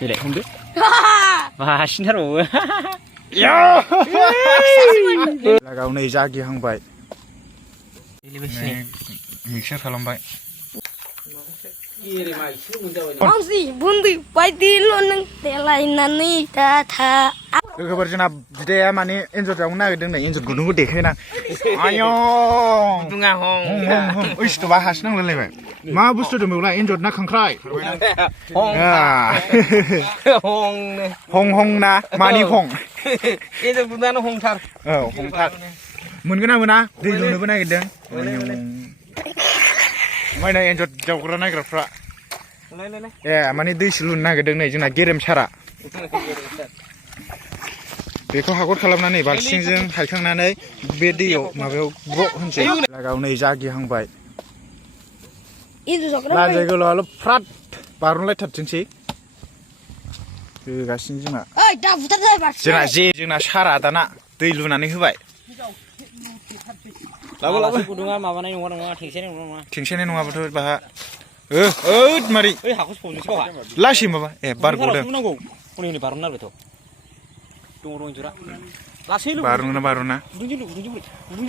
Vậy lại không biết. Và xin hết rồi. Là gạo này ra kia không vậy. Mixer खालामबाय. Mangsi bundi baidi loneng telainani tata. Kabar जोंना बिदाया माने एन्जर जावनो नागिरदों नै एन्जर गुदुंखौ देखायना आयौ Bunga hong. ओइ स्टबा हासि नांलायलायबाय मा बुस्थु दं बेवलाय एन्जर ना खांख्राइ Hong. Hong. हं ना मानि हं Cái giờ bunga nó hong thar. औ हंथार मोनगोन ना मोना दै लुनोबो नागिरदों ओमफ्राय नै एन्जर जावग्रा नागिरग्राफ्रा ए माने दै लुनो नागिरदों नै जोंना गेरेमसारा बेखौ हाखर खालामनानै बाल्थिंजों हायखांनानै बे दैयाव माबायाव ब्र' होनसै लागाव नै जागिहांबाय Itu sokra. लाजाय गोलावआल' फ्राद बारनलायथारथोंसै होगासिनो जोंना Oi, dah buta dah bas. जोंना सारा दाना दै लुनानै होबाय Lalu bunga mawanai nongwa tingsen nongwa. थेंसेनाय नङाबाथ' बाहा मारै Eh, aku sepuluh sih kok. लासै माबा ए बार गदों Nunggu. Ini baru nar betul. Tunggu jura. Lasih lu. Barna Barna Dulu.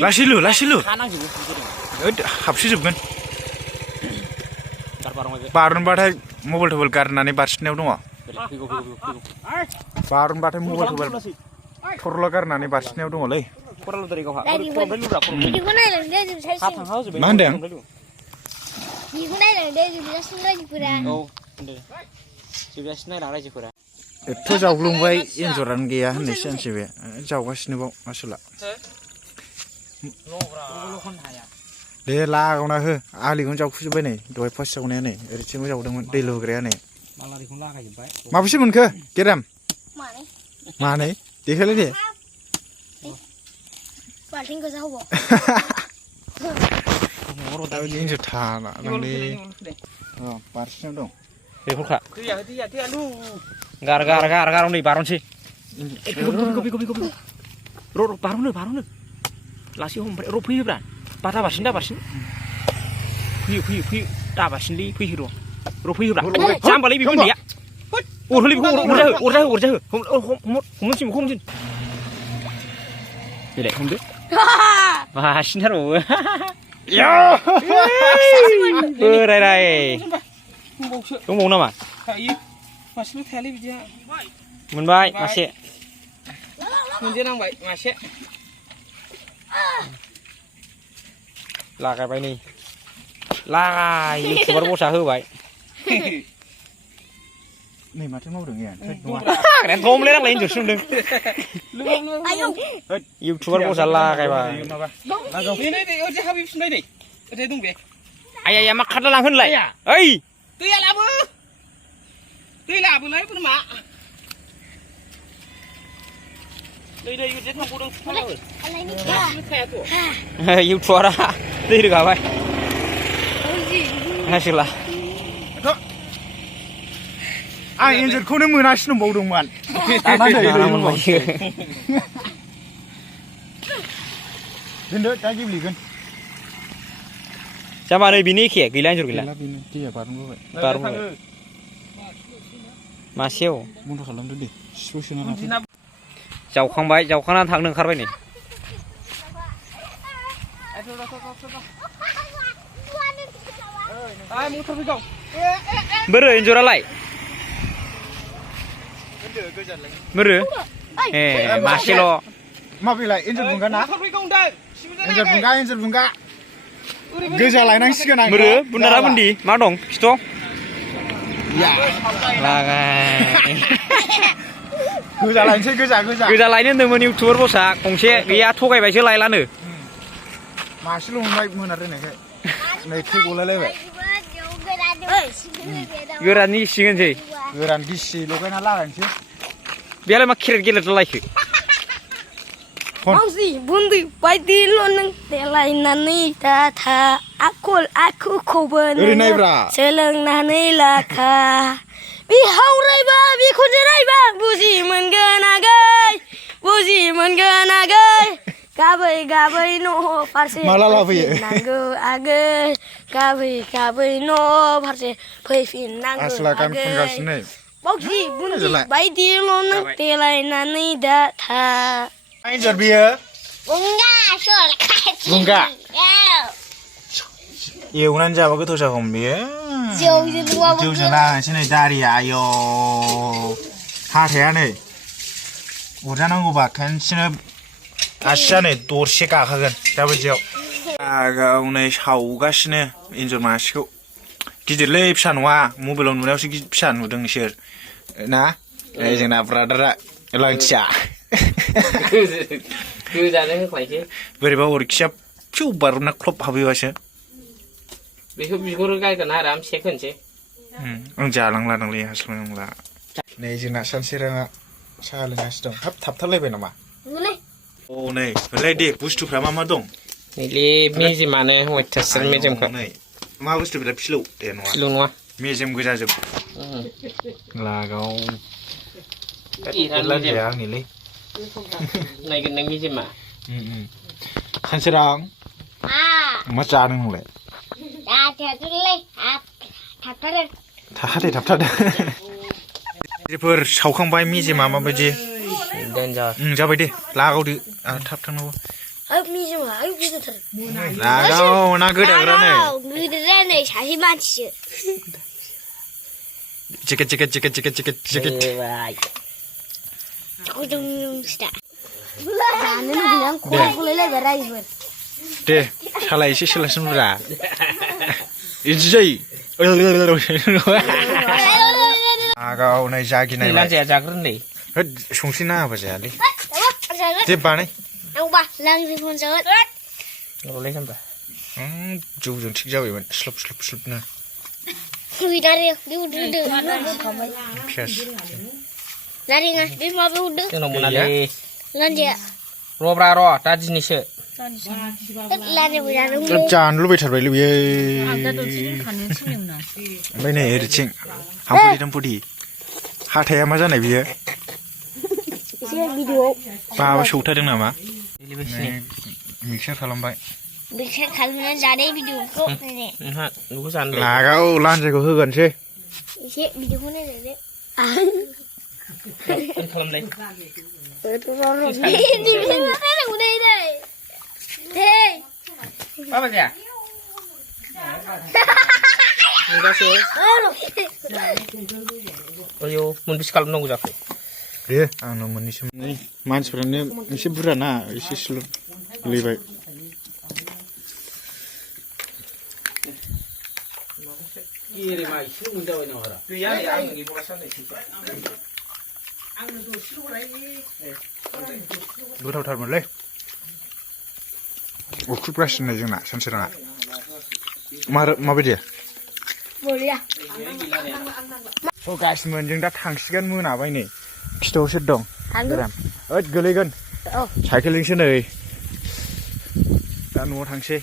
लासै लु Kanan juga. हाबसिजोबगोन Tar barang aja. बारनबाथाय मबाइल थबल गारनानै बारसिनायाव दङ Pigo. बारनबाथाय मबाइल थबल थरल' गारनानै बारसिनायाव दङलै Kurang lu dari kau. Ini guna yang dia jadi saya sih. मा होनदों Ini guna yang dia jadi saya sih lagi pura. Oh, bener. Sudah senai lah aja kurang. एथ' जावग्लुंबाय एन्जरानो गैया होननायसो जानोसै बे जावगासिनोबाव आसोला दे लागावना हो आलिखौनो जावखुजोब्बाय नै दहाय फार्स्ट जावनाया नै ओरैथिंबो जावदोंमोन दै लुग्राया नै Malariखौनो लागायजोब्बाय माबेसे मोनखो गेराम Mana? मानै देखायलाय दे Paling ke sahbo. एन्जर थाना दंलै बारसिनायाव दं बेफोरखा दैया लु गार नै बारनोसै गोबि र' बारनो लासै हमबाय र' फैयोब्रा दा बारसिन फैयो दाबारसिनलै फैयो र' फैयोब्रा जाम्बालै बेखौ उन्दैया अरहोलै बेखौ अरजाहो हमनोसै बेलाय हमदो बारसिनथारबावो बोरायराय दंबावो नामा मासेल' थायालै बिदिया मोनबाय मासे मोनजेनांबाय मासे लागायबाय नै इउटुबार बसा होबाय नै माथो मावदों ए गमले नांलाय एन्जर सोंदों इउटुबार बसा लागायबाय नै ओरैजाय हाबैफिनबाय नै ओरैजाय दं बे आया मा खारला लांहोनलाय ओइ दैया लाबोलाय बोरमा दै ओरैजाय थांबावदों थायाथ' इउटुबारा दै रोगाबाय हासिला आं एन्जरखौनो मोनासिनो दंबावदोंमोन दोनदो दा गेब्लेगोन जामा नै बिनि एखे गैला एन्जर गैला दैया बारबोबाय मासेयाव बन्द' खालामदो दे सिफाव सोना लादो जावखांनानै थांनो ओंखारबाय नै बोरो एन्जरालाय बोरो ए मासेल' माबेलाय एन्जर बुंगा ना एन्जर बुंगा गोजा लायनांसिगोन आं बोरो बुन्दारा बुन्दि मा दं खिथ' लागाय गोजा लायनोसै गोजा लायनो होन्दोंमोन इउटुबार बसा गंसे गैया थगायबायसो लायलानो मासेल' मोनबाय मोनारोनायखाय नै थै गलायलायबाय गोरान गिसिगोनसै गोरान गिसि लगायना लागायनोसै बेयालाय मा खेरेट लायखो Mangsi bundi baidi loneng telainani tata. Aku benar selengnaनै laka. Bihaurayba bikunjurayba buji मोनगोन आगै गाबै न' फारसे फैफिननांगौ आगै गाबै न' फारसे फैफिननांगौ आसला गान खनगासिनो Bogey, Bundy, by the long Pelaina data. I enjoy beer. Bunga, sure. Bunga. Yeah. Yêu 자고 그 도자 홈비에. 조조나 신의 다리야 요. 하태야네. 오자는 거 신의 아시아네 도시가 하건 잡으죠. 아가 오늘 샤우가시네 인저 마시고. 기질레 입산 와 모빌로 누나시 입산 우등 셔. 나 에이징나 브라더라 런치야. 그 자네 phải chứ 왜리바 우리 샵 퓨바로나 클럽 하비와셔. 비고를 가니까 나람 세컨지 자랑라 당리 하슬랑라. 네 지나 산시랑아 샤르나시동 탑탑탈레베 나마. Bunny. 오 네. 레디 부스투프라 마마동.นี่มีมาเนี่ยหัวทัศน์ไม่จำกัด 네. 마 부스투프라 필로 데노아. ลุงวะ 미잼 그자죠. 라가오. อีทัน 라 ไม่จำ 대양 니리. ในกันนึงมีจิมา 산시랑 Ah, 마 짜는 거래. that's it. Tapere. 다 하대 답답해. 이제 벌 샤오캉바이 미지 마마바지. เดินจอด 자바이디. 라가오디 탑탄노. Ayo, Mijima, ayo, Mijima. 라가오 나 그래 그러네. 그러네, 자신만 치. 찌릿. 조금 시다. 나는 그냥 콜콜레 베라이버. 네. 샬라이 시실라스누라. 이제이. 아가 오늘 자기네. นี่ร้านเสียจากรุ่นนี้ 송신나 아버지야리. 제바네. ông bà lần gì con rớt เราเล่นกันไป 주좀 튀자위면 슬럽슬럽슬럽나. đi ra đi đi đi 피아스. ra đi ngay đi mà đi đi ซึ่งเรามุนาเลย lần gì ạ รอบรารอตาจินิเช lần gì bây giờ đúng 짠 루베 털베 루베. 나도 지금 가는 친구나. 매네 에르칭. 한푸디 하태야 맞아네 비에. xem video 바바 쇼타등 나마. นี่ไปสิ 믹서 살람바이. mình sẽ khăn ra đây video có này nè นี่ฮะดูสันเลย 라가오 란제고 흑건시. sẽ video này này đấy à เป็นคำเลย tôi rồi đi đi thế này đây đây thế ป้าไปเสียนี่ก็เชื่อโอ้ยมันบิสกัลนงจัก 예, 너무 니심. 만스프라네 니심 부라나 시슬로 리바이. 누가 더 몰래? 오, 쿨브라시네 정나 산시랑아. 마베디. 뭐야 오, 가시면 정다 당시간 문 아바이니. 키도시 동. 안 그럼. 엇 글리건. 어 사이클링 신의. 난 뭐 당시.